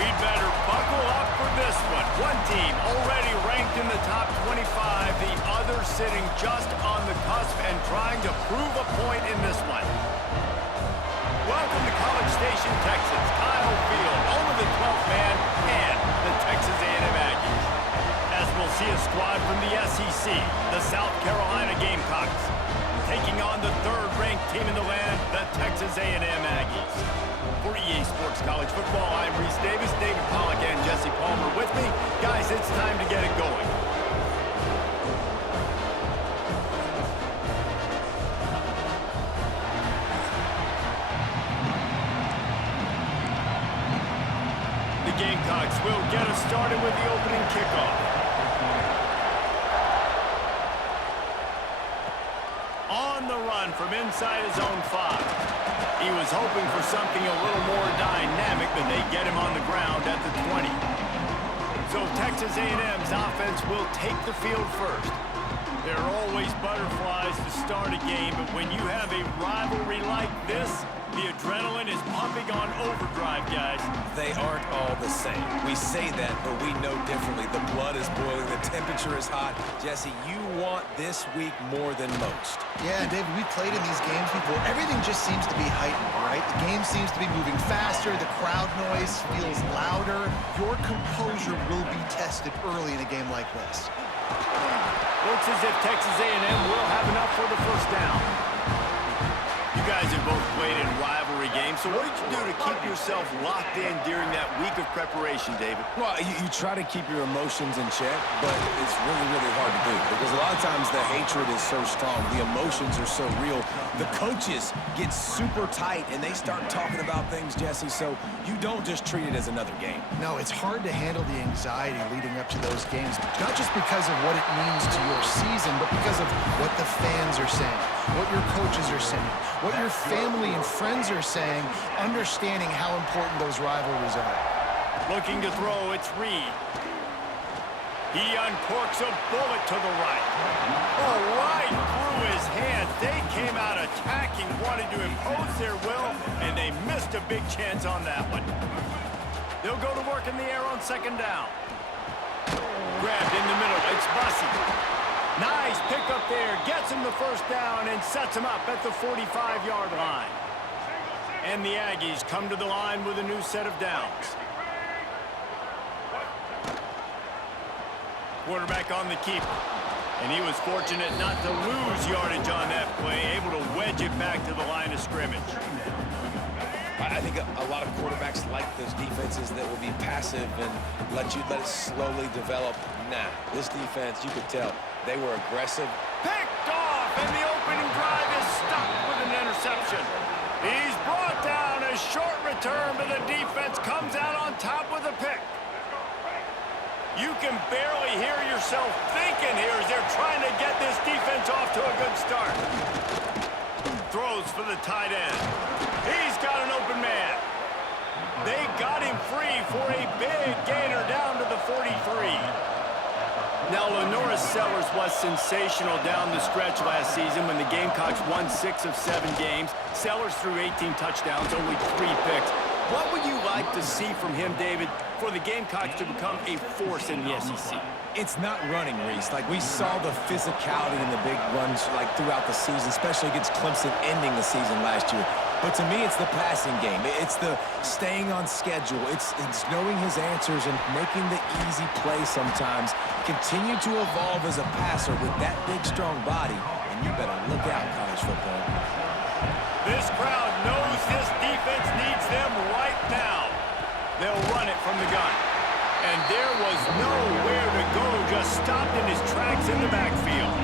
We'd better buckle up for this one. One team already ranked in the top 25, the other sitting just on the cusp and trying to prove a point in this one. Welcome to College Station, Texas, Kyle Field, home of the 12th man and the Texas A&M Aggies. As we'll see a squad from the SEC, the South Carolina Gamecocks, taking on the third-ranked team in the land, the Texas A&M Aggies. For EA Sports College Football, I'm Reese Davis, David Pollack, and Jesse Palmer with me. Guys, it's time to get it going. The Gamecocks will get us started with the opening kickoff. On the run from inside his own 5. He was hoping for something a little more dynamic, but they get him on the ground at the 20. So Texas A&M's offense will take the field first. There are always butterflies to start a game, but when you have a rivalry like this, the adrenaline is pumping on overdrive, guys. They aren't all the same. We say that, but we know differently. The blood is boiling. The temperature is hot. Jesse, you want this week more than most. Yeah, David, we played in these games before. Everything just seems to be heightened, right? The game seems to be moving faster. The crowd noise feels louder. Your composure will be tested early in a game like this. Looks as if Texas A&M will have enough for the first down. You guys have both played in rivalry games, so what did you do to keep yourself locked in during that week of preparation, David? Well, you try to keep your emotions in check, but it's really, really hard to do because a lot of times the hatred is so strong, the emotions are so real, the coaches get super tight and they start talking about things, Jesse, so you don't just treat it as another game. No, it's hard to handle the anxiety leading up to those games, not just because of what it means to your season, but because of what the fans are saying, what your coaches are saying, what your family and friends are saying, understanding how important those rivalries are. Looking to throw, it's Reed. He uncorks a bullet to the right. Oh, right through his hands. They came out attacking, wanted to impose their will, and they missed a big chance on that one. They'll go to work in the air on second down. Grabbed in the middle, it's Bussey. Nice pick up there, gets him the first down and sets him up at the 45-yard line. And the Aggies come to the line with a new set of downs. Quarterback on the keeper. And he was fortunate not to lose yardage on that play, able to wedge it back to the line of scrimmage. I think a lot of quarterbacks like those defenses that will be passive and let it slowly develop. Nah, this defense, you could tell, they were aggressive. Picked off, and the opening drive is stopped with an interception. He's brought down, a short return, but the defense comes out on top with a pick. You can barely hear yourself thinking here as they're trying to get this defense off to a good start. Throws for the tight end. He's got an open man. They got him free for a big gainer down to the 43. Now, Lenora Sellers was sensational down the stretch last season when the Gamecocks won 6 of 7 games. Sellers threw 18 touchdowns, only 3 picks. What would you like to see from him, David, for the Gamecocks to become a force in the SEC? It's not running, Reese. Like, we saw the physicality in the big runs, like, throughout the season, especially against Clemson ending the season last year. But to me, it's the passing game. It's the staying on schedule. It's knowing his answers and making the easy play sometimes. Continue to evolve as a passer with that big, strong body. And you better look out, college football. This crowd knows this defense needs them right now. They'll run it from the gun. And there was nowhere to go, just stopped in his tracks in the backfield.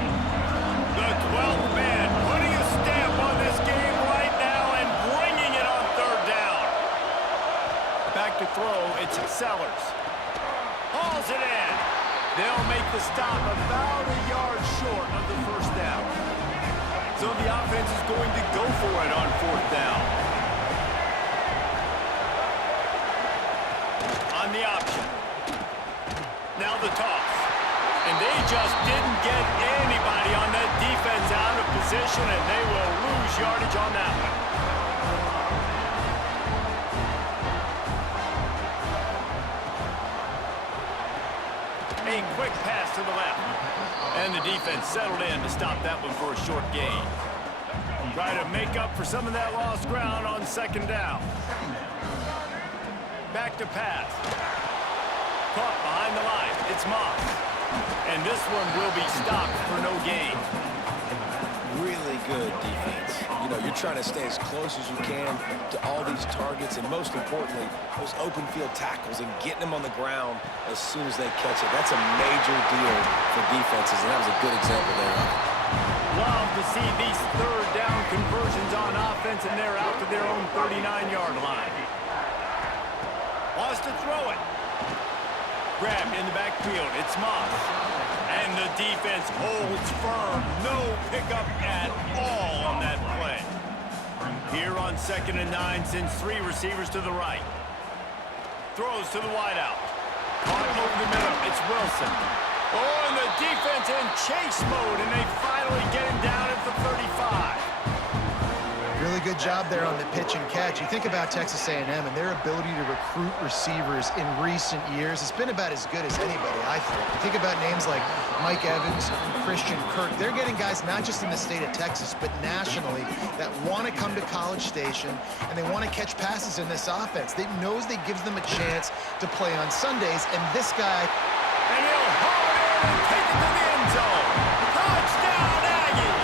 The 12th man putting a stamp on this game right now and bringing it on third down. Back to throw, it's Sellers. Hauls it in. They'll make the stop about a yard short of the first down. So the offense is going to go for it on fourth down. On the option. Now the toss. And they just didn't get anybody on that defense out of position, and they will lose yardage on that one. And the defense settled in to stop that one for a short gain. Try to make up for some of that lost ground on second down. Back to pass. Caught behind the line. It's Moss. And this one will be stopped for no gain. Really good defense. You know, you're trying to stay as close as you can to all these targets, and most importantly, those open field tackles and getting them on the ground as soon as they catch it. That's a major deal for defenses, and that was a good example there. Love to see these third down conversions on offense, and they're out to their own 39-yard line. Wants to throw it. Grabbed in the backfield. It's Moss. And the defense holds firm. No pickup at all on that play. Here on 2nd and 9, sends 3 receivers to the right. Throws to the wideout. Caught over the middle. It's Wilson. Oh, and the defense in chase mode, and they finally get him down at the 35. Really good job there on the pitch and catch. You think about Texas A&M and their ability to recruit receivers in recent years. It's been about as good as anybody, I think. You think about names like Mike Evans, Christian Kirk. They're getting guys not just in the state of Texas, but nationally that want to come to College Station and they want to catch passes in this offense. They knows they gives them a chance to play on Sundays, and this guy... And he'll haul it in and take it to the end zone. Touchdown, Aggie!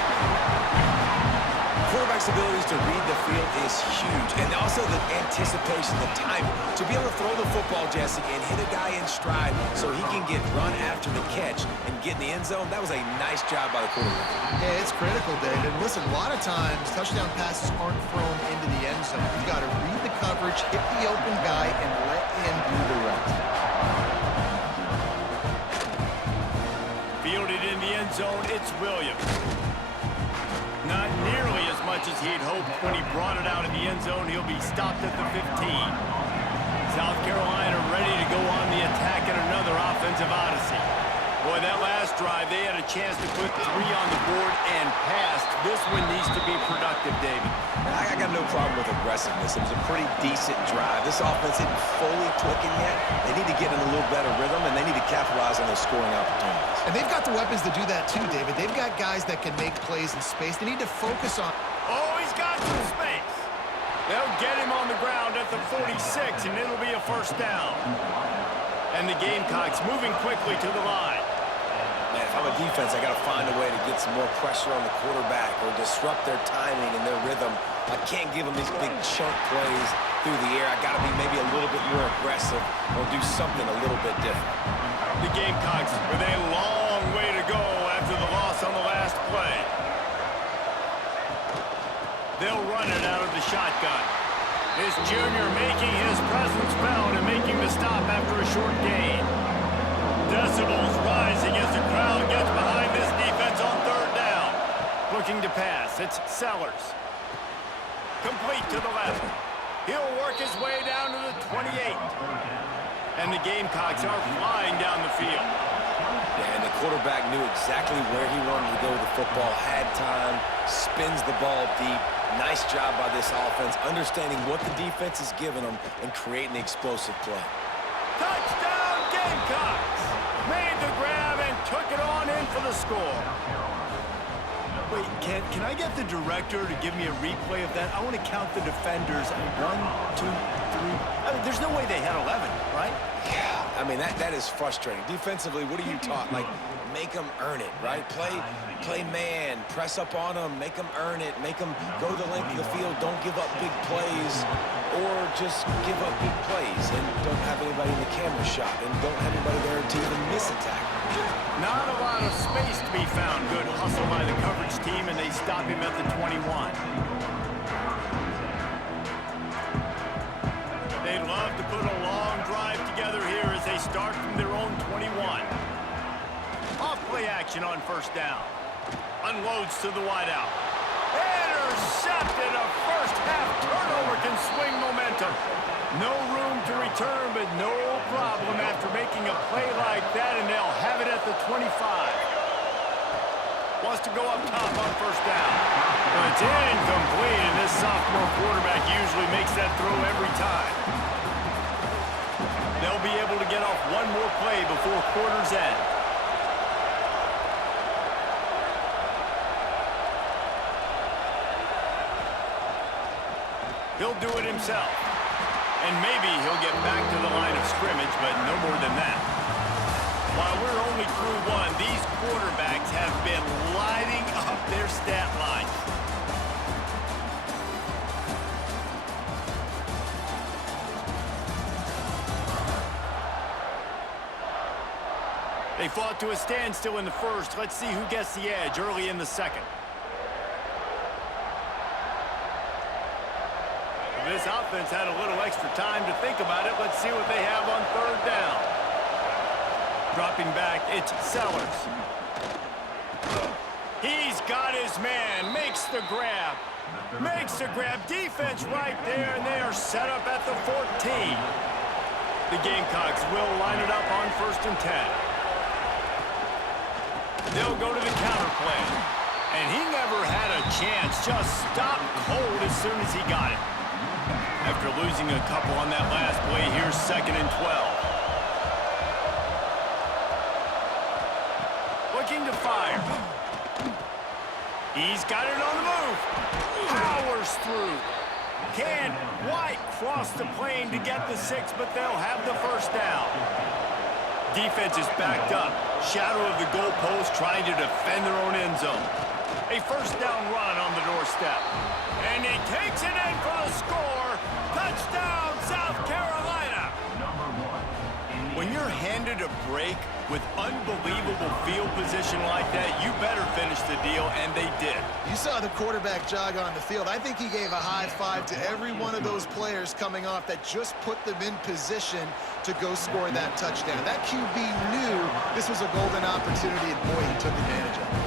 Quarterback's abilities to read the field is huge, and also the anticipation, the timing. To be able to throw the football, Jesse, and hit a guy in stride so he can get run after the catch and get in the end zone, that was a nice job by the quarterback. Yeah, it's critical, David. Listen, a lot of times, touchdown passes aren't thrown into the end zone. You got to read the coverage, hit the open guy, and let him do the rest. Fielded in the end zone, it's Williams. Not nearly as much as he'd hoped when he brought it out in the end zone. He'll be stopped at the 15. South Carolina ready to go on the attack at another offensive odyssey. Boy, that last drive, they had a chance to put 3 on the board and passed. This one needs to be productive, David. I got no problem with aggressiveness. It was a pretty decent drive. This offense isn't fully clicking yet. They need to get in a little better rhythm, and they need to capitalize on those scoring opportunities. And they've got the weapons to do that too, David. They've got guys that can make plays in space. They need to focus on... Oh, he's got some space. They'll get him on the ground at the 46, and it'll be a first down. And the Gamecocks moving quickly to the line. Man, if I'm a defense, I got to find a way to get some more pressure on the quarterback or disrupt their timing and their rhythm. I can't give them these big chunk plays through the air. I got to be maybe a little bit more aggressive or do something a little bit different. The Gamecocks with a long way to go after the loss on the last play. They'll run it out of the shotgun. This junior making his presence felt and making the stop after a short gain. Decibels rising as the crowd gets behind this defense on third down. Looking to pass, it's Sellers. Complete to the left. He'll work his way down to the 28. And the Gamecocks are flying down the field. Yeah, and the quarterback knew exactly where he wanted to go with the football, had time, spins the ball deep. Nice job by this offense, understanding what the defense is giving them and creating the explosive play. Touchdown, Gamecocks! Made the grab and took it on in for the score. Wait, can I get the director to give me a replay of that? I want to count the defenders. 1, 2, 3. I mean, there's no way they had 11, right? Yeah, I mean, that is frustrating. Defensively, what are you taught? Like, make them earn it, right? Play man, press up on them, make them earn it, make them go the length of the field, don't give up big plays, or just give up big plays and don't have anybody in the camera shot and don't have anybody there to even miss a tackle. Not a lot of space to be found. Good hustle by the coverage team, and they stop him at the 21. They'd love to put a long drive together here as they start from their own 21. Off play action on first down. Unloads to the wideout. Intercepted. A first half turnover can swing momentum. No room to return, but no problem after making a play like that, and they'll have it at the 25. Wants to go up top on first down. But it's incomplete, and this sophomore quarterback usually makes that throw every time. They'll be able to get off one more play before quarter's end. He'll do it himself. And maybe he'll get back to the line of scrimmage, but no more than that. While we're only through one, these quarterbacks have been lighting up their stat lines. They fought to a standstill in the first. Let's see who gets the edge early in the second. This offense had a little extra time to think about it. Let's see what they have on third down. Dropping back, it's Sellers. He's got his man, makes the grab. Makes the grab, defense right there, and they are set up at the 14. The Gamecocks will line it up on 1st and 10. They'll go to the counter play. And he never had a chance, just stopped cold as soon as he got it. After losing a couple on that last play, here's 2nd and 12. Looking to fire. He's got it on the move. Powers through. Can White cross the plane to get the 6, but they'll have the first down. Defense is backed up. Shadow of the goalpost trying to defend their own end zone. A first down run on the doorstep. And he takes it in for the score. Touchdown, South Carolina. When you're handed a break with unbelievable field position like that, you better finish the deal, and they did. You saw the quarterback jog on the field. I think he gave a high five to every one of those players coming off that just put them in position to go score that touchdown. That QB knew this was a golden opportunity, and boy, he took advantage of it.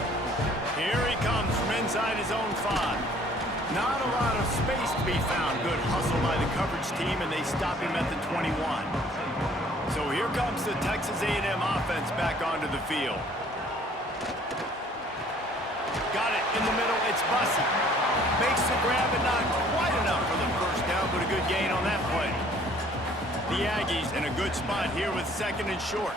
Here he comes from inside his own 5. Not a lot of space to be found. Good hustle by the coverage team, and they stop him at the 21. So here comes the Texas A&M offense back onto the field. Got it in the middle. It's Bussey. Makes the grab, and not quite enough for the first down, but a good gain on that play. The Aggies in a good spot here with 2nd and short.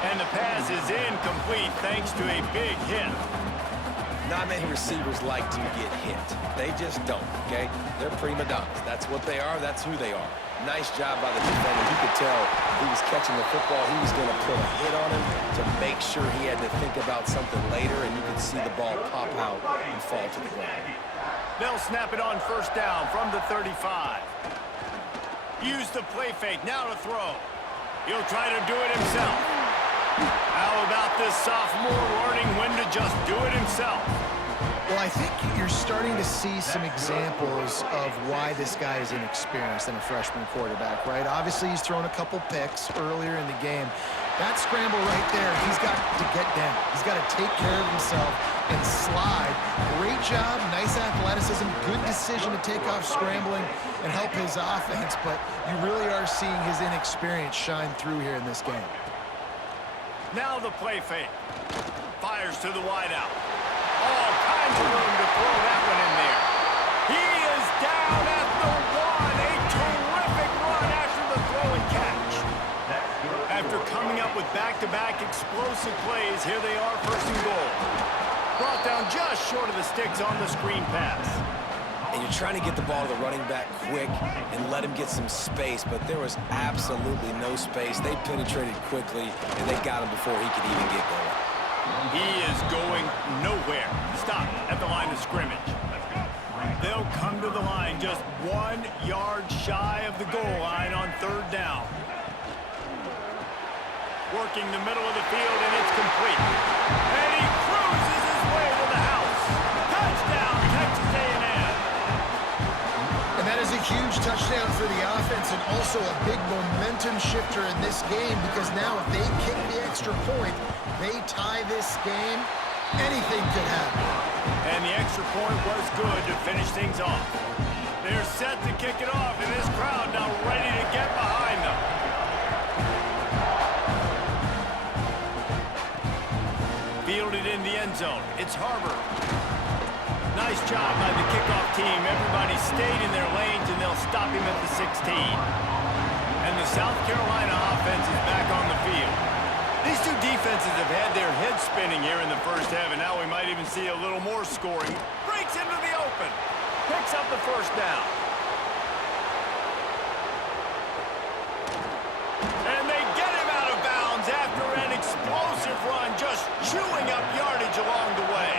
And the pass is incomplete thanks to a big hit. Not many receivers like to get hit. They just don't, okay? They're prima donnas. That's what they are. That's who they are. Nice job by the defender. You could tell he was catching the football. He was going to put a hit on him to make sure he had to think about something later, and you could see the ball pop out and fall to the ground. They'll snap it on first down from the 35. Use the play fake. Now to throw. He'll try to do it himself. How about this sophomore learning when to just do it himself? Well, I think you're starting to see some examples of why this guy is inexperienced in a freshman quarterback, right? Obviously, he's thrown a couple picks earlier in the game. That scramble right there, he's got to get down. He's got to take care of himself and slide. Great job, nice athleticism, good decision to take off scrambling and help his offense, but you really are seeing his inexperience shine through here in this game. Now the play fake. Fires to the wideout. All kinds of room to throw that one in there. He is down at the 1. A terrific run after the throw and catch. After coming up with back-to-back explosive plays, here they are, 1st and goal. Brought down just short of the sticks on the screen pass. And you're trying to get the ball to the running back quick and let him get some space, but there was absolutely no space. They penetrated quickly, and they got him before he could even get going. He is going nowhere. Stop at the line of scrimmage. They'll come to the line just 1 yard shy of the goal line on 3rd down. Working the middle of the field, and it's complete. And he cruises his way to the house. Touchdown, Texas A&M. And that is a huge touchdown for the offense and also a big momentum shifter in this game because now if they kick the extra point, they tie this game, anything could happen. And the extra point was good to finish things off. They're set to kick it off, and this crowd now ready to get behind them. Fielded in the end zone. It's Harbor. Nice job by the kickoff team. Everybody stayed in their lanes, and they'll stop him at the 16. And the South Carolina offense is back on the field. These two defenses have had their heads spinning here in the first half, and now we might even see a little more scoring. Breaks into the open. Picks first down. And they get him out of bounds after an explosive run, just chewing up yardage along the way.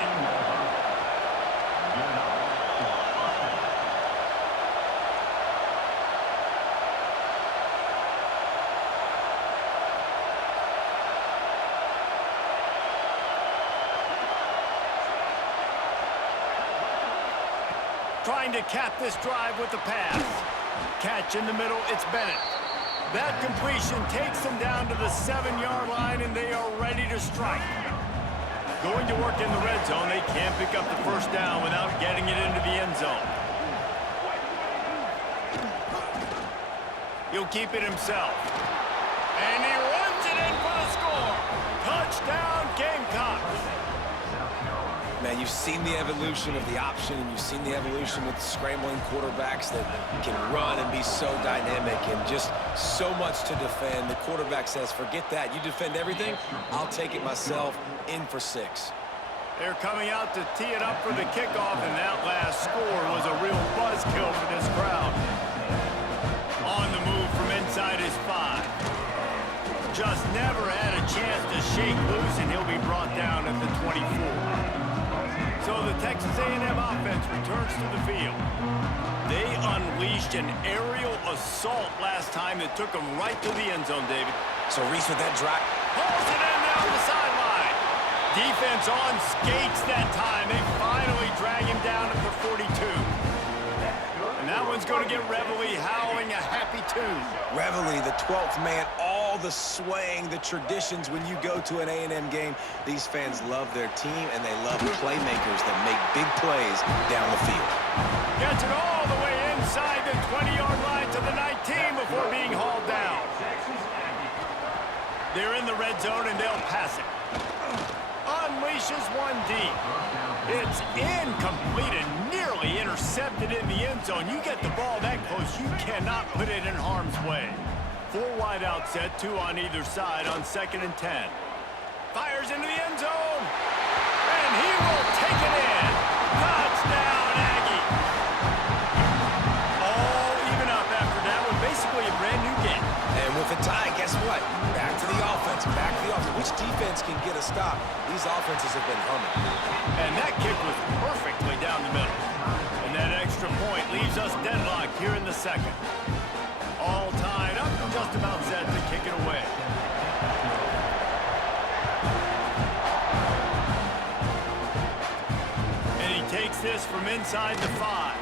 Trying to cap this drive with the pass. Catch in the middle, it's Bennett. That completion takes them down to the 7-yard line, and they are ready to strike. Going to work in the red zone, they can't pick up the first down without getting it into the end zone. He'll keep it himself. And he runs it in for the score. Touchdown, Gamecocks. Man, you've seen the evolution of the option, and you've seen the evolution with scrambling quarterbacks that can run and be so dynamic and just so much to defend. The quarterback says, forget that. You defend everything, I'll take it myself. In for 6. They're coming out to tee it up for the kickoff, and that last score was a real buzzkill for this crowd. On the move from inside his 5. Just never had a chance to shake loose, and he'll be brought down at the 24. So the Texas A&M offense returns to the field. They unleashed an aerial assault last time that took them right to the end zone, David. So Reese with that drive. Pulls it in down the sideline. Defense on skates that time. They finally drag him down at the 42. And that one's going to get Reveille howling a happy tune. Reveille, the 12th man, all the swaying, the traditions when you go to an A&M game. These fans love their team, and they love playmakers that make big plays down the field. Gets it all the way inside the 20-yard line to the 19 before being hauled down. They're in the red zone, and they'll pass it. Unleashes one deep. It's incomplete and nearly intercepted in the end zone. You get the ball that close, you cannot put it in harm's way. 4 wide out set, 2 on either side on 2nd and 10. Fires into the end zone, and he will take it in. Touchdown, Aggie. All even up after that with basically a brand new game. And with a tie, guess what? Back to the offense, back to the offense. Which defense can get a stop? These offenses have been humming. And that kick was perfectly down the middle. And that extra point leaves us deadlocked here in the second. All tied up and just about set to kick it away. And he takes this from inside the 5.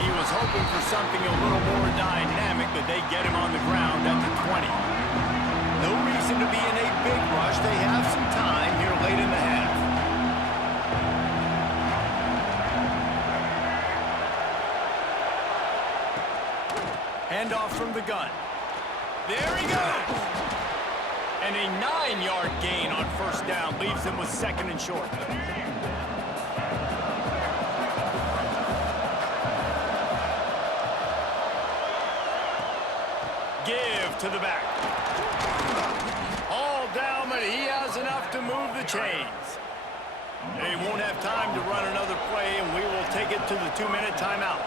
He was hoping for something a little more dynamic, but they get him on the ground at the 20. No reason to be in a big rush. They have some time here late in the half. Handoff from the gun. There he goes! And a 9-yard gain on first down leaves them with 2nd and short. Give to the back. All down, but he has enough to move the chains. They won't have time to run another play, and we will take it to the 2-minute timeout.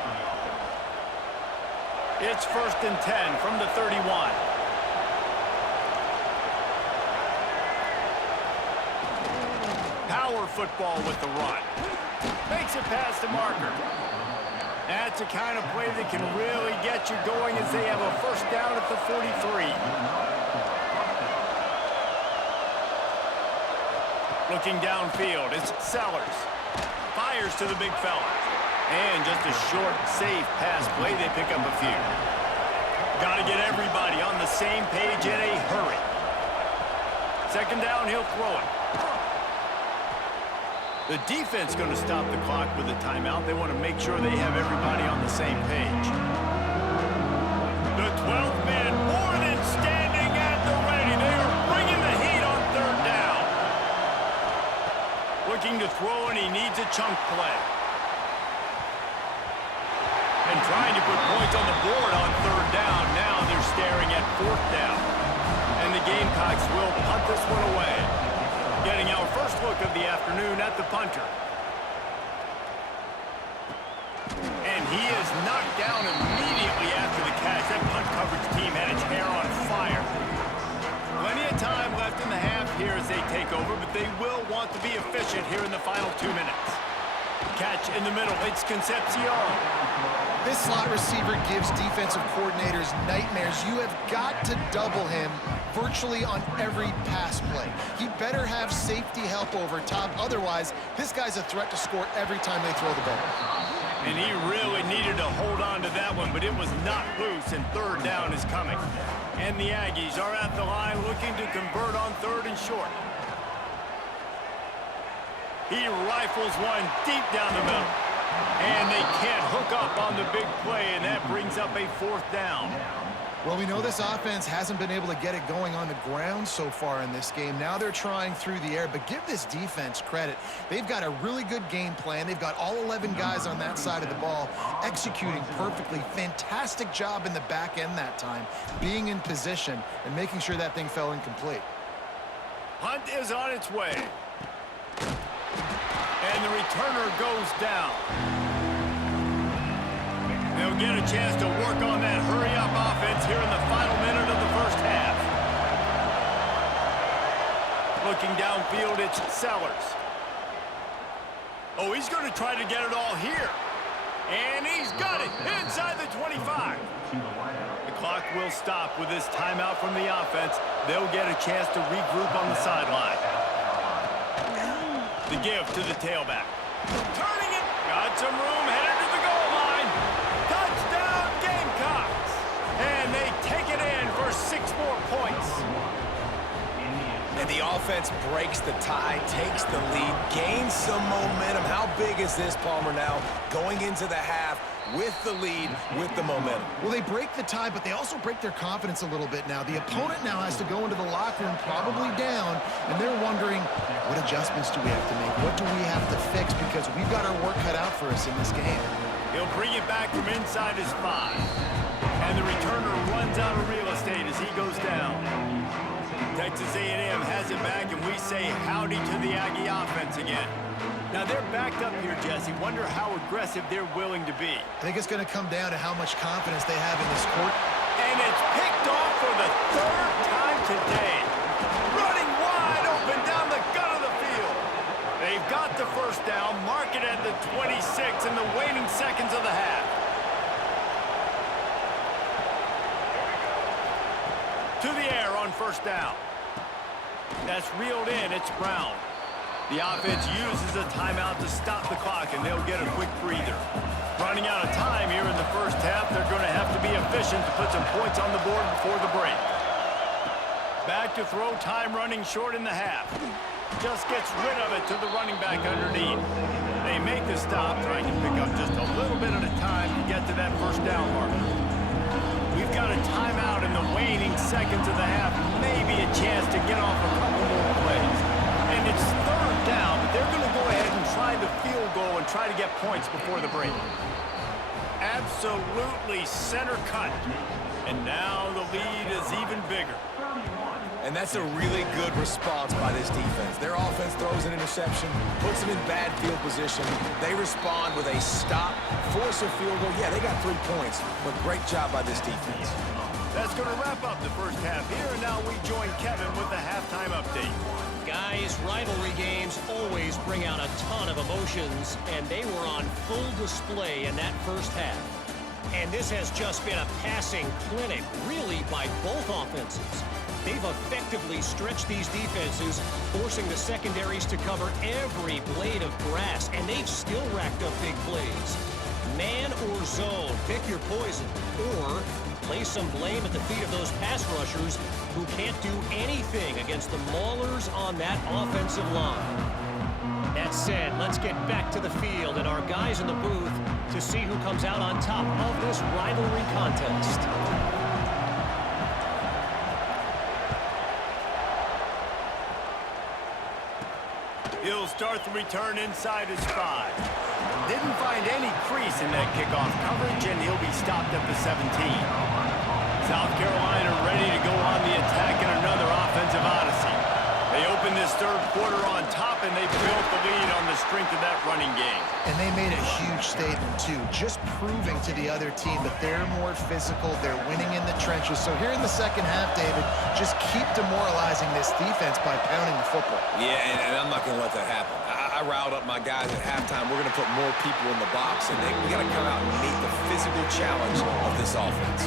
It's 1st and 10 from the 31. Power football with the run. Makes it past the marker. That's the kind of play that can really get you going as they have a first down at the 43. Looking downfield, it's Sellers. Fires to the big fella. And just a short, safe pass play, they pick up a few. Got to get everybody on the same page in a hurry. 2nd down, he'll throw it. The defense going to stop the clock with a timeout. They want to make sure they have everybody on the same page. The 12th man more than standing at the ready. They are bringing the heat on 3rd down. Looking to throw, and he needs a chunk play. And trying to put points on the board on 3rd down. Now they're staring at 4th down. And the Gamecocks will punt this one away. Getting our first look of the afternoon at the punter. And He is knocked down immediately after the catch. That punt coverage team had its hair on fire. Plenty of time left in the half here as they take over, but they will want to be efficient here in the final 2 minutes. Catch in the middle. It's Concepcion. This slot receiver gives defensive coordinators nightmares. You have got to double him virtually on every pass play. He better have safety help over top. Otherwise, this guy's a threat to score every time they throw the ball. And he really needed to hold on to that one, but it was not loose, and third down is coming. And the Aggies are at the line looking to convert on 3rd and short. He rifles one deep down the middle. And they can't hook up on the big play, and that brings up a 4th down. Well, we know this offense hasn't been able to get it going on the ground so far in this game. Now they're trying through the air, but give this defense credit. They've got a really good game plan. They've got all 11 guys on that side of the ball executing perfectly. Fantastic job in the back end that time, being in position and making sure that thing fell incomplete. Hunt is on its way. And the returner goes down. They'll get a chance to work on that hurry-up offense here in the final minute of the first half. Looking downfield, it's Sellers. Oh, he's going to try to get it all here. And he's got it inside the 25. The clock will stop with this timeout from the offense. They'll get a chance to regroup on the sideline. The give to the tailback. Turning it. Got some room. Headed to the goal line. Touchdown Gamecocks. And they take it in for 6 more points. And the offense breaks the tie, takes the lead, gains some momentum. How big is this, Palmer, now going into the half with the lead, with the momentum? Well, they break the tie, but they also break their confidence a little bit now. The opponent now has to go into the locker room probably down, and they're wondering, what adjustments do we have to make? What do we have to fix? Because we've got our work cut out for us in this game. He'll bring it back from inside his 5. And the returner runs out of real estate as he goes down. Texas A&M has it back, and we say howdy to the Aggie offense again. Now, they're backed up here, Jesse. Wonder how aggressive they're willing to be. I think it's going to come down to how much confidence they have in this court. And it's picked off for the 3rd time today. Running wide open down the gut of the field. They've got the first down, mark it at the 26 in the waning seconds of the half. To the air on first down. That's reeled in. It's Brown. The offense uses a timeout to stop the clock, and they'll get a quick breather. Running out of time here in the first half. They're going to have to be efficient to put some points on the board before the break. Back to throw, time running short in the half. Just gets rid of it to the running back underneath. They make the stop, trying to pick up just a little bit at a time to get to that first down marker. We've got a timeout in the waning seconds of the half. Maybe a chance to get off a couple more plays. And it's 3rd down, but they're going to go ahead and try the field goal and try to get points before the break. Absolutely center cut. And now the lead is even bigger. And that's a really good response by this defense. Their offense throws an interception, puts them in bad field position. They respond with a stop, force a field goal. Yeah, they got 3 points, but great job by this defense. That's going to wrap up the first half here, and now we join Kevin with the halftime update. Guys, rivalry games always bring out a ton of emotions, and they were on full display in that first half. And this has just been a passing clinic, really, by both offenses. They've effectively stretched these defenses, forcing the secondaries to cover every blade of grass, and they've still racked up big plays. Man or zone, pick your poison, or lay some blame at the feet of those pass rushers who can't do anything against the maulers on that offensive line. That said, let's get back to the field and our guys in the booth to see who comes out on top of this rivalry contest. He'll start the return inside his 5. Didn't find any crease in that kickoff coverage, and he'll be stopped at the 17. South Carolina ready to go on the attack in another offensive odyssey. They opened this third quarter on top, and they built the lead on the strength of that running game. And they made a huge statement, too, just proving to the other team that they're more physical, they're winning in the trenches. So here in the second half, David, just keep demoralizing this defense by pounding the football. Yeah, and I'm not going to let that happen. I riled up my guys at halftime. We're going to put more people in the box, and we got to come out and meet the physical challenge of this offense.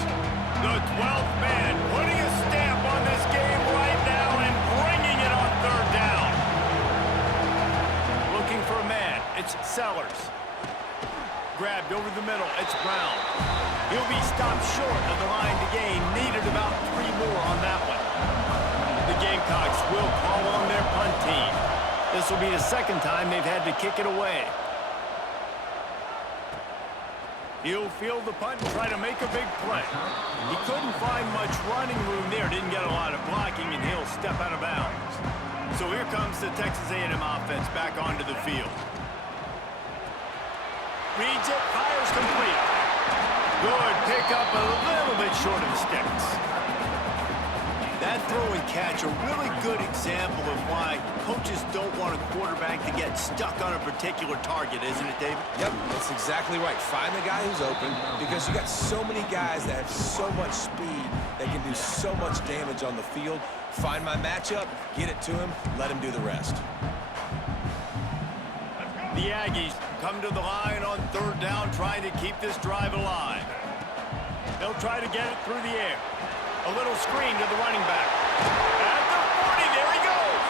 The 12th man putting a stamp on this game right now and bringing it on third down. Looking for a man. It's Sellers. Grabbed over the middle. It's Brown. He'll be stopped short of the line to gain. Needed about 3 more on that one. The Gamecocks will call on their punt team. This will be the second time they've had to kick it away. He'll field the punt and try to make a big play. He couldn't find much running room there. Didn't get a lot of blocking, and he'll step out of bounds. So here comes the Texas A&M offense back onto the field. Reads it, fires complete. Good pickup, a little bit short of the sticks. That throw and catch, a really good example of why coaches don't want a quarterback to get stuck on a particular target, isn't it, David? Yep, that's exactly right. Find the guy who's open, because you got so many guys that have so much speed that can do so much damage on the field. Find my matchup, get it to him, let him do the rest. The Aggies come to the line on third down, trying to keep this drive alive. They'll try to get it through the air. A little screen to the running back. At the 40, there he goes.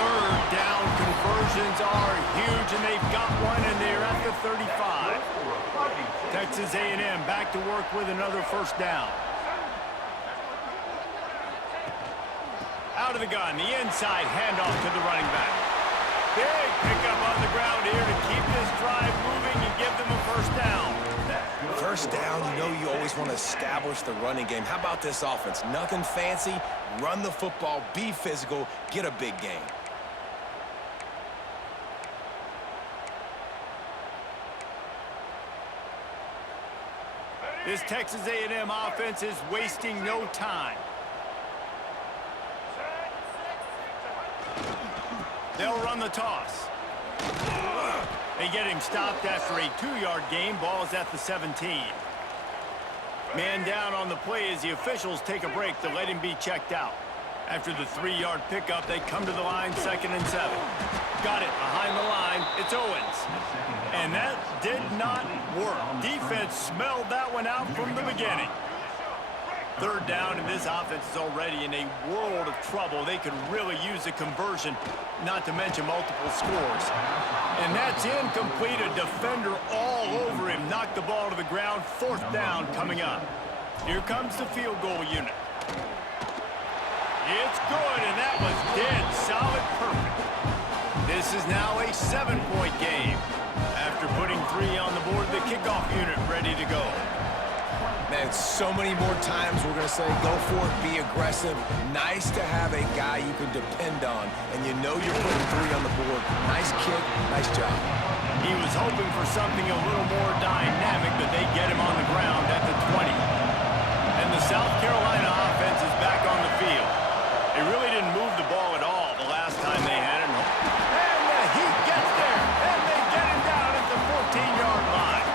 Third down conversions are huge, and they've got one, and they're at the 35. Texas A&M back to work with another first down. Out of the gun, the inside handoff to the running back. Big pickup on the ground here to keep this drive moving and give them a first down. First down, you know you always want to establish the running game. How about this offense? Nothing fancy. Run the football, be physical, get a big gain. This Texas A&M offense is wasting no time. They'll run the toss. They get him stopped after a 2-yard gain. Ball is at the 17. Man down on the play as the officials take a break to let him be checked out. After the 3-yard pickup, they come to the line, 2nd and 7. Got it behind the line. It's Owens. And that did not work. Defense smelled that one out from the beginning. Third down, and this offense is already in a world of trouble. They could really use a conversion, not to mention multiple scores. And that's incomplete. A defender all over him. Knocked the ball to the ground. 4th down coming up. Here comes the field goal unit. It's good, and that was dead solid perfect. This is now a 7-point game. After putting 3 on the board, the kickoff unit ready to go. Man, so many more times we're going to say go for it, be aggressive. Nice to have a guy you can depend on, and you know you're putting 3 on the board. Nice kick, nice job. He was hoping for something a little more dynamic, but they get him on the ground at the 20. And the South Carolina offense is back on the field. They really didn't move the ball at all the last time they had him. And he gets there, and they get him down at the 14-yard line.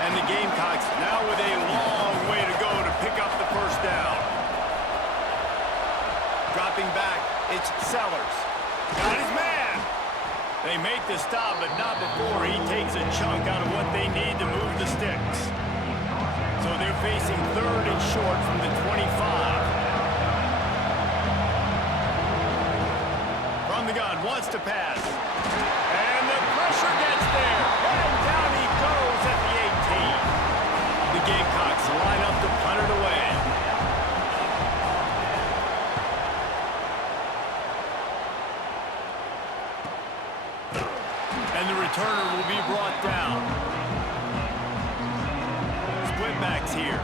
And the Gamecocks now with a long way to go to pick up the first down. Dropping back, it's Sellers. Got his man. They make the stop, but not before he takes a chunk out of what they need to move the sticks. So they're facing 3rd and short from the 25. From the gun, wants to pass. And the pressure gets there. And down he goes at the 18. The Gamecocks line up to punt it away. And the returner will be brought down. Split backs here.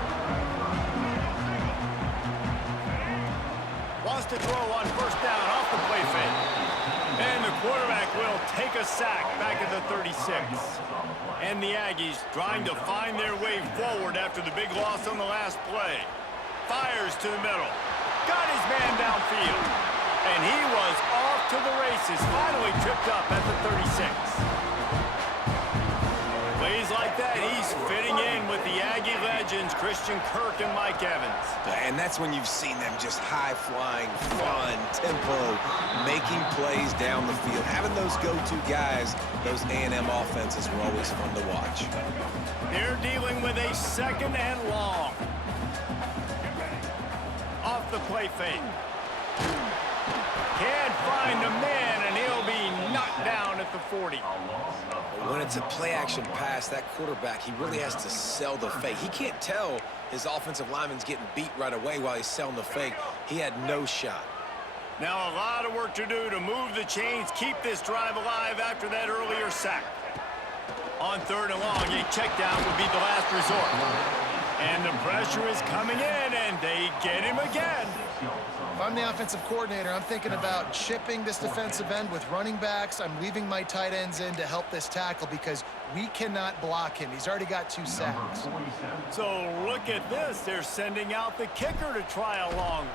Wants to throw on first down off the play fake. And the quarterback will take a sack back at the 36. And the Aggies trying to find their way forward after the big loss on the last play. Fires to the middle. Got his man downfield. And he was off to the races, finally tripped up at the 36. Plays like that, he's fitting in with the Aggie legends, Christian Kirk and Mike Evans. And that's when you've seen them just high-flying, fun, tempo, making plays down the field. Having those go-to guys, those A&M offenses were always fun to watch. They're dealing with a 2nd and long. Off the play fake. Can't find a man, and he'll be knocked down at the 40. When it's a play-action pass, that quarterback, he really has to sell the fake. He can't tell his offensive lineman's getting beat right away while he's selling the fake. He had no shot. Now a lot of work to do to move the chains, keep this drive alive after that earlier sack. On 3rd and long, a check down would be the last resort. And the pressure is coming in, and they get him again. If I'm the offensive coordinator, I'm thinking about chipping this defensive end with running backs. I'm leaving my tight ends in to help this tackle because we cannot block him. He's already got 2 sacks. So look at this. They're sending out the kicker to try a long.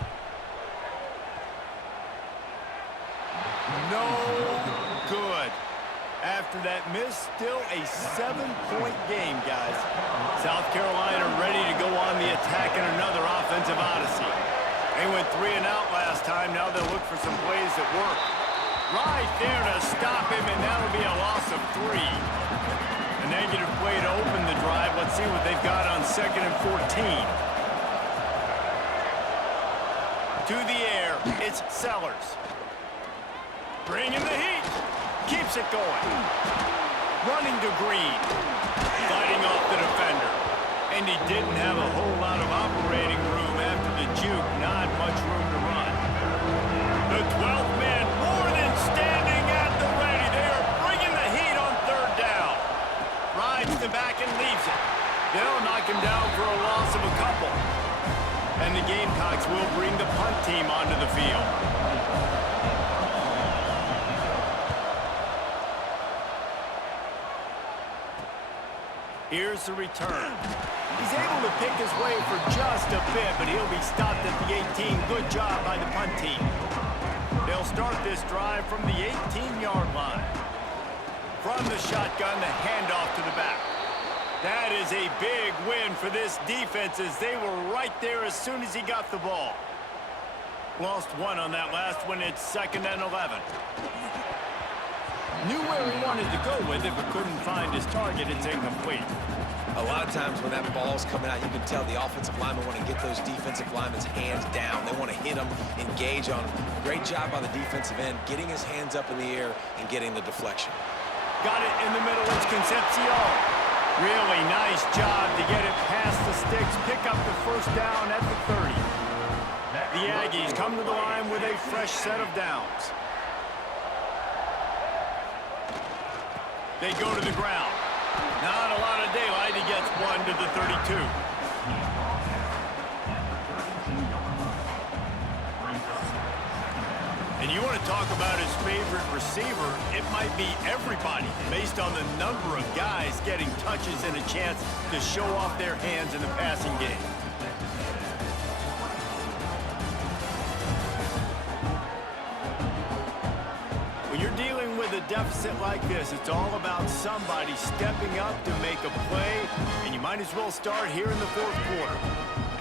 No good. After that miss, still a 7-point game, guys. South Carolina ready to go on the attack in another offensive odyssey. They went 3 and out last time. Now they'll look for some plays that work. Right there to stop him, and that'll be a loss of 3. A negative play to open the drive. Let's see what they've got on 2nd and 14. To the air, it's Sellers. Bringing the heat. Keeps it going. Running to Green. Fighting off the defender. And he didn't have a whole lot of operating room after the juke. Not much room to run. The 12th man more than standing at the ready. They are bringing the heat on 3rd down. Rides the back and leaves it. They'll knock him down for a loss of a couple. And the Gamecocks will bring the punt team onto the field. Here's the return. He's able to pick his way for just a bit, but he'll be stopped at the 18. Good job by the punt team. They'll start this drive from the 18-yard line. From the shotgun, the handoff to the back. That is a big win for this defense as they were right there as soon as he got the ball. Lost 1 on that last one. It's 2nd and 11. Knew where he wanted to go with it, but couldn't find his target. It's incomplete. A lot of times when that ball's coming out, you can tell the offensive linemen want to get those defensive linemen's hands down. They want to hit them, engage on them. Great job by the defensive end, getting his hands up in the air and getting the deflection. Got it in the middle. It's Concepcion. Really nice job to get it past the sticks. Pick up the 1st down at the 30. The Aggies come to the line with a fresh set of downs. They go to the ground. Not a lot of daylight. He gets 1 to the 32. And you want to talk about his favorite receiver, it might be everybody based on the number of guys getting touches and a chance to show off their hands in the passing game. When you're dealing with a deficit like this, it's all about somebody stepping up to make a play, and you might as well start here in the 4th quarter.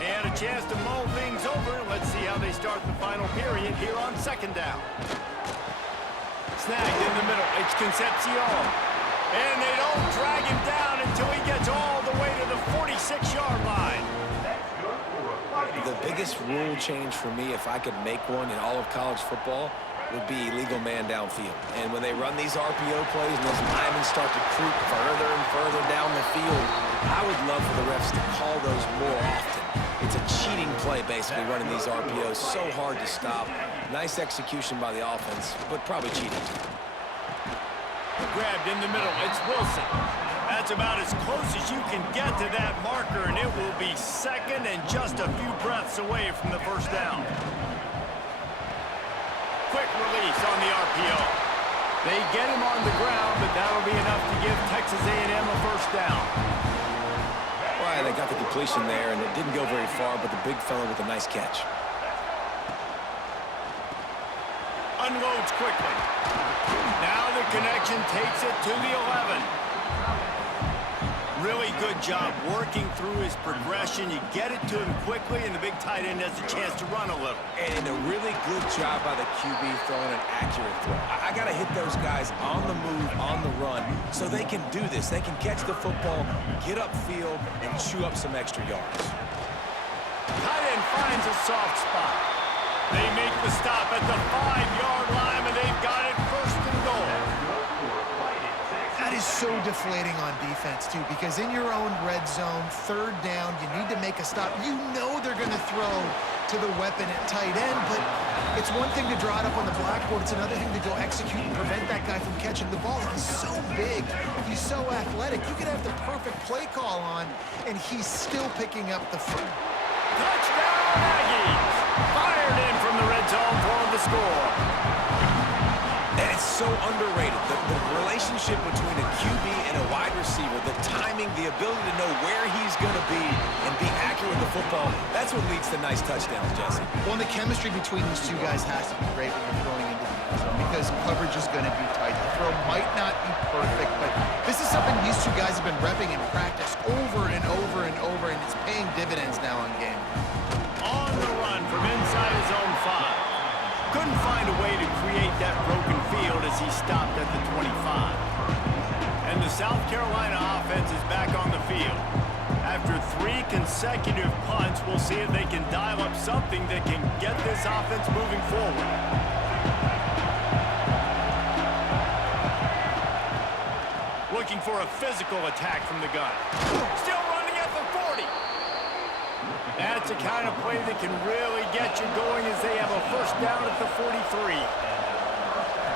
And a chance to mull things over. Let's see how they start the final period here on 2nd down. Snagged in the middle. It's Concepcion. And they don't drag him down until he gets all the way to the 46-yard line. The biggest rule change for me, if I could make one in all of college football, would be illegal man downfield. And when they run these RPO plays and those linemen start to creep further and further down the field, I would love for the refs to call those more often. It's a cheating play, basically, running these RPOs. So hard to stop. Nice execution by the offense, but probably cheating. Grabbed in the middle. It's Wilson. That's about as close as you can get to that marker, and it will be 2nd and just a few breaths away from the 1st down. Quick release on the RPO. They get him on the ground, but that'll be enough to give Texas A&M a 1st down. Right, they got the completion there, and it didn't go very far, but the big fella with a nice catch. unloads quickly. Now the connection takes it to the 11. Really good job working through his progression. You get it to him quickly, and the big tight end has a chance to run a little. And a really good job by the QB throwing an accurate throw. I got to hit those guys on the move, on the run, so they can do this. They can catch the football, get upfield, and chew up some extra yards. Tight end finds a soft spot. They make the stop at the 5-yard line, and they've got it first and goal. That is so deflating on defense, too, because in your own red zone, third down, you need to make a stop. You know they're going to throw to the weapon at tight end, but it's one thing to draw it up on the blackboard. It's another thing to go execute and prevent that guy from catching the ball. He's so big. He's so athletic. You could have the perfect play call on, and he's still picking up the front. Touchdown, Aggies! Fired in from the red zone for the score. And it's so underrated. The relationship between a QB and a wide receiver, the timing, the ability to know where he's going to be and be accurate with the football, that's what leads to nice touchdowns, Jesse. Well, the chemistry between these two guys has to be great when you're throwing into the end zone because coverage is going to be tight. The throw might not be perfect, but this is something these two guys have been repping in practice over and over and over, and it's paying dividends now in game. On the run from inside his own 5. Couldn't find a way to create that broken field as he stopped at the 25. And the South Carolina offense is back on the field. After 3 consecutive punts, we'll see if they can dial up something that can get this offense moving forward. Looking for a physical attack from the gun. Still running at the 40. That's the kind of play that can really get you going as they have a first down at the 43.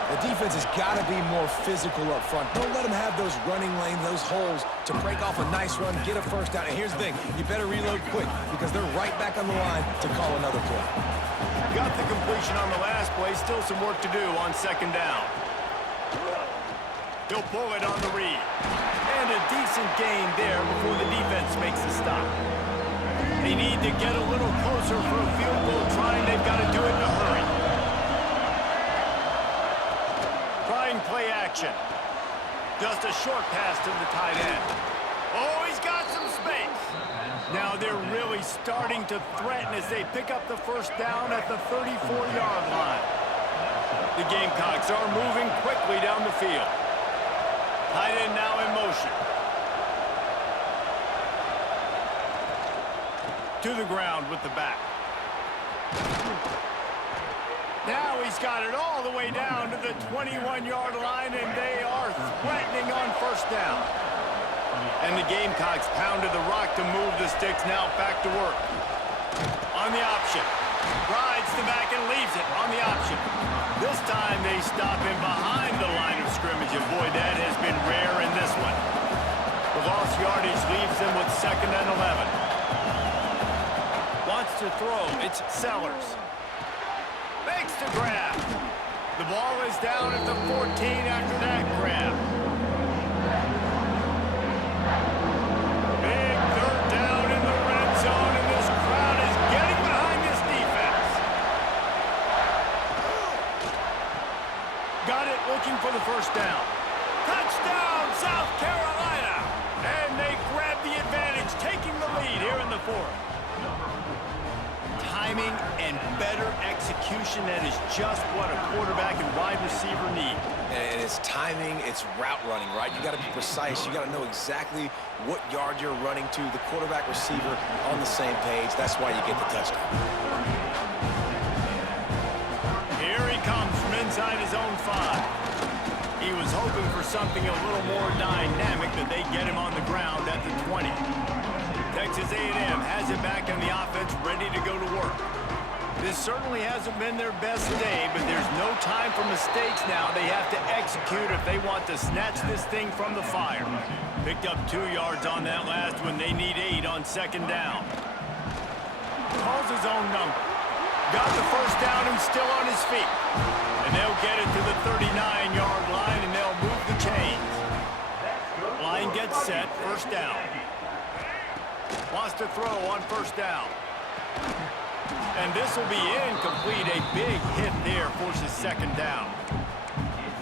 The defense has got to be more physical up front. Don't let them have those running lanes, those holes to break off a nice run, get a first down. And here's the thing, you better reload quick because they're right back on the line to call another play. Got the completion on the last play, still some work to do on second down. He'll pull it on the read. And a decent gain there before the defense makes the stop. They need to get a little closer for a field goal trying. They've got to do it in a hurry. Trying play action. Just a short pass to the tight end. Oh, he's got some space. Now they're really starting to threaten as they pick up the first down at the 34-yard line. The Gamecocks are moving quickly down the field. Tight end now in motion. To the ground with the back. Now he's got it all the way down to the 21-yard line, and they are threatening on first down. And the Gamecocks pounded the rock to move the sticks, now back to work. On the option. Rides the back and leaves it on the option. This time they stop him behind the line of scrimmage, and boy, that has been rare in this one. The lost yardage leaves them with 2nd and 11. Wants to throw. It's Sellers. Makes the grab. The ball is down at the 14 after that grab. Big 3rd down in the red zone, and this crowd is getting behind this defense. Got it, looking for the first down. Touchdown, South Carolina! And they grab the advantage, taking the lead here in the 4th. Timing and better execution, that is just what a quarterback and wide receiver need. And it's timing, it's route running, right? You got to be precise. You got to know exactly what yard you're running to. The quarterback receiver on the same page. That's why you get the touchdown. Here he comes from inside his own 5. He was hoping for something a little more dynamic, that they get him on the ground at the 20. Texas A&M has it back in the offense, ready to go to work. This certainly hasn't been their best day, but there's no time for mistakes now. They have to execute if they want to snatch this thing from the fire. Picked up 2 yards on that last one. They need 8 on second down. Calls his own number. Got the first down and still on his feet. And they'll get it to the 39-yard line, and they'll move the chains. Line gets set, first down. Wants to throw on first down. And this will be incomplete. A big hit there forces second down.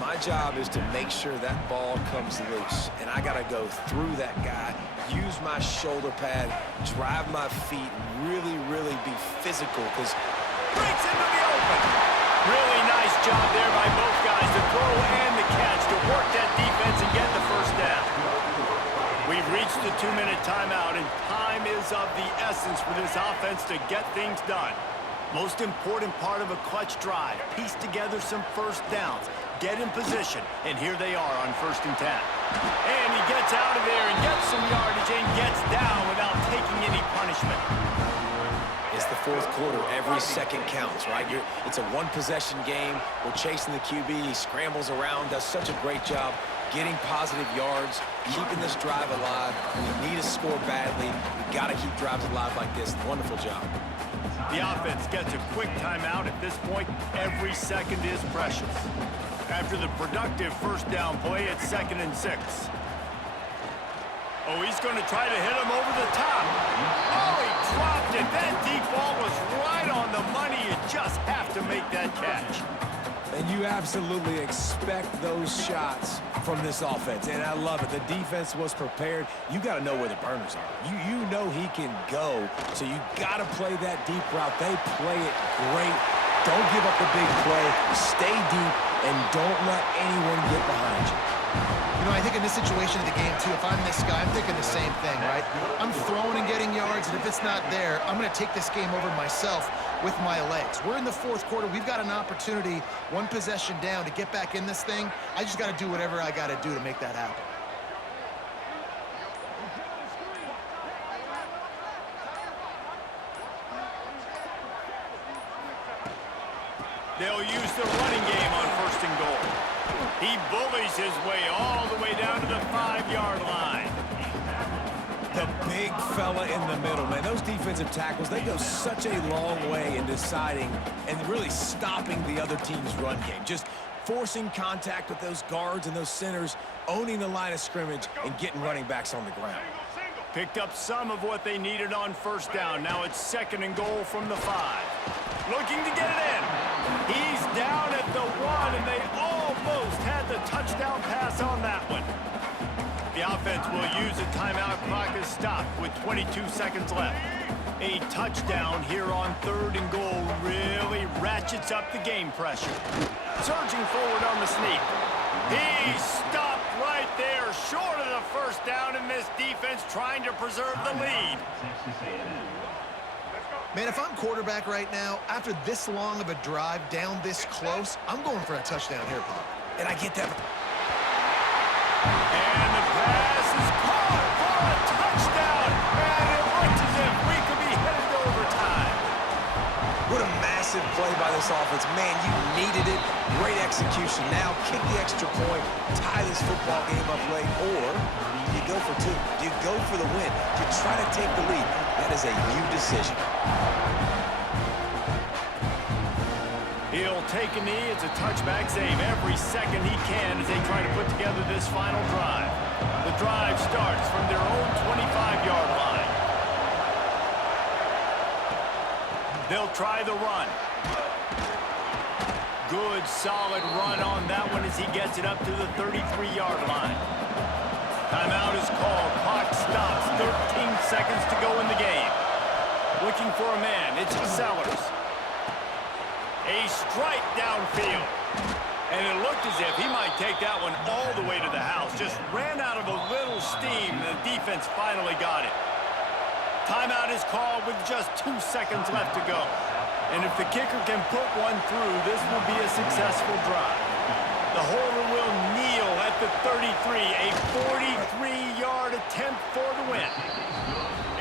My job is to make sure that ball comes loose, and I got to go through that guy, use my shoulder pad, drive my feet, really, really be physical because Breaks into the open. Really nice job there by both guys, the throw and the catch, to work that defense and get the first down. We've reached the 2-minute timeout, and time is of the essence for this offense to get things done. Most important part of a clutch drive, piece together some first downs, get in position, and here they are on 1st and 10. And he gets out of there and gets some yardage and gets down without taking any punishment. it's the fourth quarter. Every second counts, right? It's a one-possession game. We're chasing the QB. He scrambles around, does such a great job getting positive yards, keeping this drive alive. We need to score badly. We got to keep drives alive like this. Wonderful job. The offense gets a quick timeout. At this point, every second is precious. After the productive first down play, it's 2nd and 6. Oh, he's going to try to hit him over the top. Oh, he dropped it. That deep ball was right on the money. You just have to make that catch. And you absolutely expect those shots from this offense, and I love it. The defense was prepared. You got to know where the burners are. You know he can go, so you got to play that deep route. They play it great. Don't give up the big play. Stay deep, and don't let anyone get behind you. You know, I think in this situation of the game, too, if I'm this guy, I'm thinking the same thing, right? I'm throwing and getting yards, and if it's not there, I'm going to take this game over myself with my legs. We're in the fourth quarter. We've got an opportunity, one possession down, to get back in this thing. I just got to do whatever I got to do to make that happen. They'll use the running game on 1st and goal. He bullies his way all the way down to the 5-yard line. The big fella in the middle, man. Those defensive tackles, they go such a long way in deciding and really stopping the other team's run game. Just forcing contact with those guards and those centers, owning the line of scrimmage, and getting running backs on the ground. Picked up some of what they needed on 1st down. Now it's 2nd and goal from the 5. Looking to get it in. He's down at the 1, and they almost had the touchdown pass on that one. The offense will use a timeout. Clock is stopped with 22 seconds left. A touchdown here on 3rd and goal really ratchets up the game pressure. Surging forward on the sneak. He stopped right there, short of the 1st down, and this defense trying to preserve the lead. Man, if I'm quarterback right now, after this long of a drive down this close, I'm going for a touchdown here, Pop. And I get that. And the pass is caught for a touchdown. And it looks as if we could be headed to overtime. What a massive play by this offense. Man, you needed it. Great execution. Now kick the extra point, tie this football game up late, or you go for 2. You go for the win. You try to take the lead. That is a you decision. He'll take a knee. It's a touchback save every second he can as they try to put together this final drive. The drive starts from their own 25-yard line. They'll try the run. Good, solid run on that one as he gets it up to the 33-yard line. Timeout is called. Clock stops. 13 seconds to go in the game. Looking for a man. It's Sellers. A strike downfield. And it looked as if he might take that one all the way to the house. Just ran out of a little steam. The defense finally got it. Timeout is called with just 2 seconds left to go. And if the kicker can put one through, this will be a successful drive. The holder will kneel at the 33. A 43-yard attempt for the win.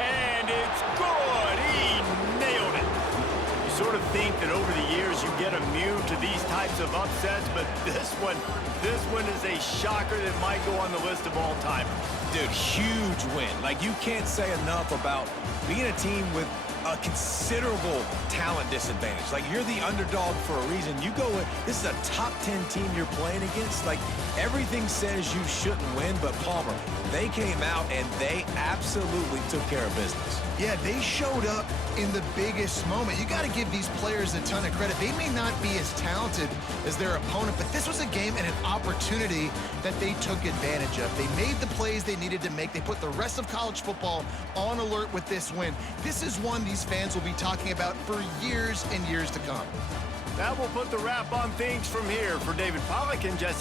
And it's good. He nailed it. You sort of think that over the years you get immune to these types of upsets, but this one is a shocker that might go on the list of all-timers. Dude, huge win. Like, you can't say enough about being a team with a considerable talent disadvantage. Like, you're the underdog for a reason. You go in, this is a top 10 team you're playing against. Like, everything says you shouldn't win, but Palmer, they came out and they absolutely took care of business. Yeah, they showed up in the biggest moment. You got to give these players a ton of credit. They may not be as talented as their opponent, but this was a game and an opportunity that they took advantage of. They made the plays they needed to make. They put the rest of college football on alert with this win. This is one these fans will be talking about for years and years to come. That will put the wrap on things from here. For David Pollack and Jesse